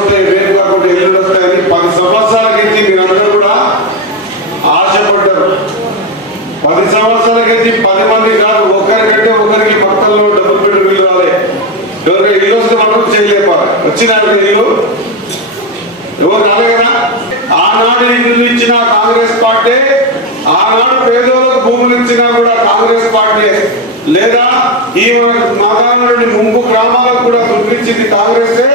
వస్తాయి, రేపు కాకుండా ఎల్లుండి వస్తాయని 10 సంవత్సరాల కింద మీరందరూ కూడా ఆశపడ్డారు. 10 సంవత్సరాల కింద 10 మంది కాదు, ఒకరికంటే ఒకరికి భక్తుల్లో డబ్బులు పెట్టి వీళ్ళు రాలే. ఎవరికి ఇల్లు వస్తే మనం చేయలేపాలి. వచ్చినారు ఇల్లు ఎవరు రాలే కదా. ఆనాడు ఇల్లు ఇచ్చిన కాంగ్రెస్ పార్టీ, ఆనాడు పేదోళ్ళకు భూములు ఇచ్చినా కూడా కాంగ్రెస్ పార్టీ, లేదా ఈ మాదానంలోని ముంపు గ్రామాలకు కూడా దుర్పించింది కాంగ్రెసే.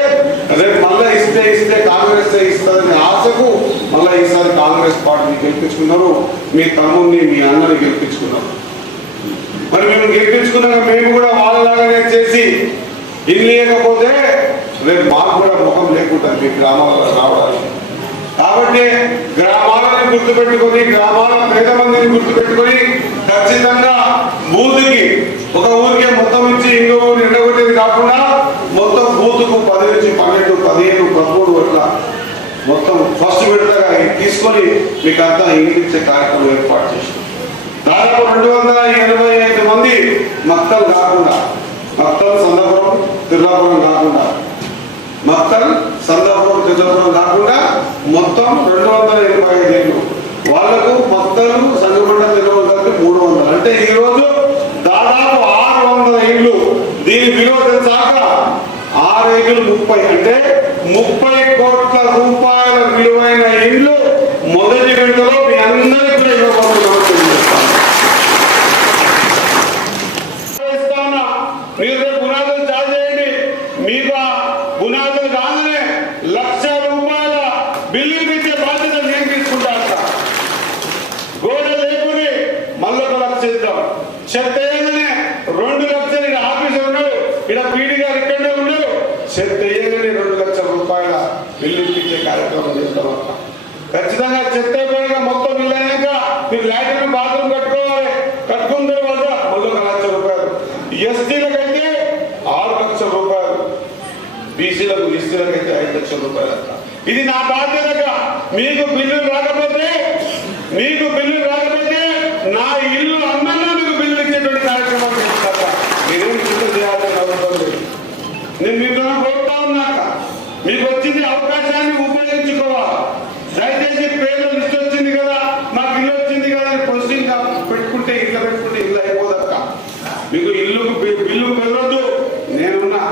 రేపు మళ్ళా ఇస్తే కాంగ్రెస్ ఇస్తుందని ఆశకు మళ్ళా ఈసారి కాంగ్రెస్ పార్టీని గెలిపించుకున్నారు. మీ తమ్ముడిని మీ అన్నని గెలిపించుకున్నారు. మరి మేము గెలిపించుకున్నాక మేము కూడా వాళ్ళలాగానే చేసి ఇల్లు లేకపోతే రేపు మాకు కూడా ముఖం లేకుండా మీ గ్రామాలలో రావడానికి. కాబట్టి గ్రామాలను గుర్తుపెట్టుకొని, గ్రామాల పేద మందిని గుర్తుపెట్టుకొని ఖచ్చితంగా బూత్కి ఒక ఊరికే మొత్తం ఇచ్చి ఇంకో ఊరు ఎండగొట్టేది కాకుండా మొత్తం బూత్కు 10 నుంచి 12, 15, 13 అట్లా మొత్తం ఫస్ట్ విడతగా తీసుకొని మీకు అంతా ఇంటికి ఇచ్చే కార్యక్రమం ఏర్పాటు చేసాం. దాదాపు 285 మంది మక్తలు కాకుండా, మక్తల్ సందపురం తిరులాపురం కాకుండా, మక్తల్ సందపురం తిరులాపురం కాకుండా మొత్తం 285 ఏళ్ళు వాళ్లకు మక్తలు సంగమండ తిరుమల 300. అంటే ఈ రోజు దాదాపు 600 ఏళ్ళు. దీని విలువ తెలిసాక 6 ఏళ్ళు 30, అంటే 30 కోట్ల రూపాయల విలువైన ఇల్లు మొదటి విడతలో మీ అందరికీ కూడా ఇవ్వబోతున్నాం. మీరు పునాదులు చాలు చేయండి. మీకు ఆ పునాదులు కాగానే 1,00,000 రూపాయల బిల్లు పెట్టే బాధ్యత నేను తీసుకుంటాను. గోడ లేకుని మళ్ళీ 1,00,000 ఇద్దాం. చెత్త వేయగానే 2 లక్షలు. ఇక్కడ ఆఫీసర్ ఉన్నాడు, ఇక్కడ పీడి గారు ఇక్కడనే ఉన్నారు. చెత్త వేయగానే 2,00,000 రూపాయల బిల్లు ఇప్పించే కార్యక్రమం చేస్తాం. ఖచ్చితంగా చెత్త అయిపోయాక మొత్తం బిల్లు అయ్యాక మీరు లాట్రిన్ బాత్రూమ్ కట్టుకోవాలి. కట్టుకున్న తర్వాత మళ్ళీ 1,00,000 రూపాయలు. ఎస్టీలకైతే 6 లక్షల రూపాయలు, బీసీలకు ఎస్టీలకైతే 5 లక్షల రూపాయలు. ఇది నా బాధ్యతగా. మీకు బిల్లులు రాకపోతే నా ఇల్లు అన్నంగా మీకు బిల్లు ఇచ్చేటువంటి కార్యక్రమం చేస్తాక మీరేం చిత్రం చేయాలని అవసరం లేదు. నేను మీతో కోరుతా ఉన్నాక మీకు వచ్చింది అవకాశాన్ని ఉపయోగించుకోవాలి. దయచేసి పేర్లు లిస్ట్ వచ్చింది కదా, మాకు ఇల్లు వచ్చింది కదా అని ప్రొసీడింగ్ పెట్టుకుంటే ఇల్లు అయిపోదక్క. మీకు బిల్లు కుదరదు. నేనున్నా,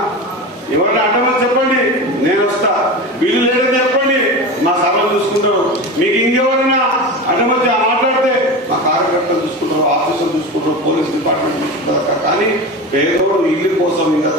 ఎవరైనా అడ్డమని చెప్పండి, నేను వస్తా. బిల్లు లేదని చెప్పండి, మా సభలు చూసుకుంటారు. మీకు ఇంకెవరైనా అడ్డమని మాట్లాడితే మా కార్యకర్తలు చూసుకుంటారు, ఆఫీసులు చూసుకుంటారు, పోలీస్ డిపార్ట్మెంట్ చూసుకుంటారు. కానీ పేదోడు ఇల్లు కోసం ఇంకా